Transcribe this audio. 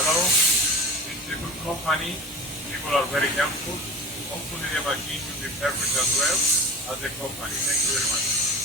Hello, it's a good company. People are very helpful. Hopefully the machine will be perfect as well as the company. Thank you very much.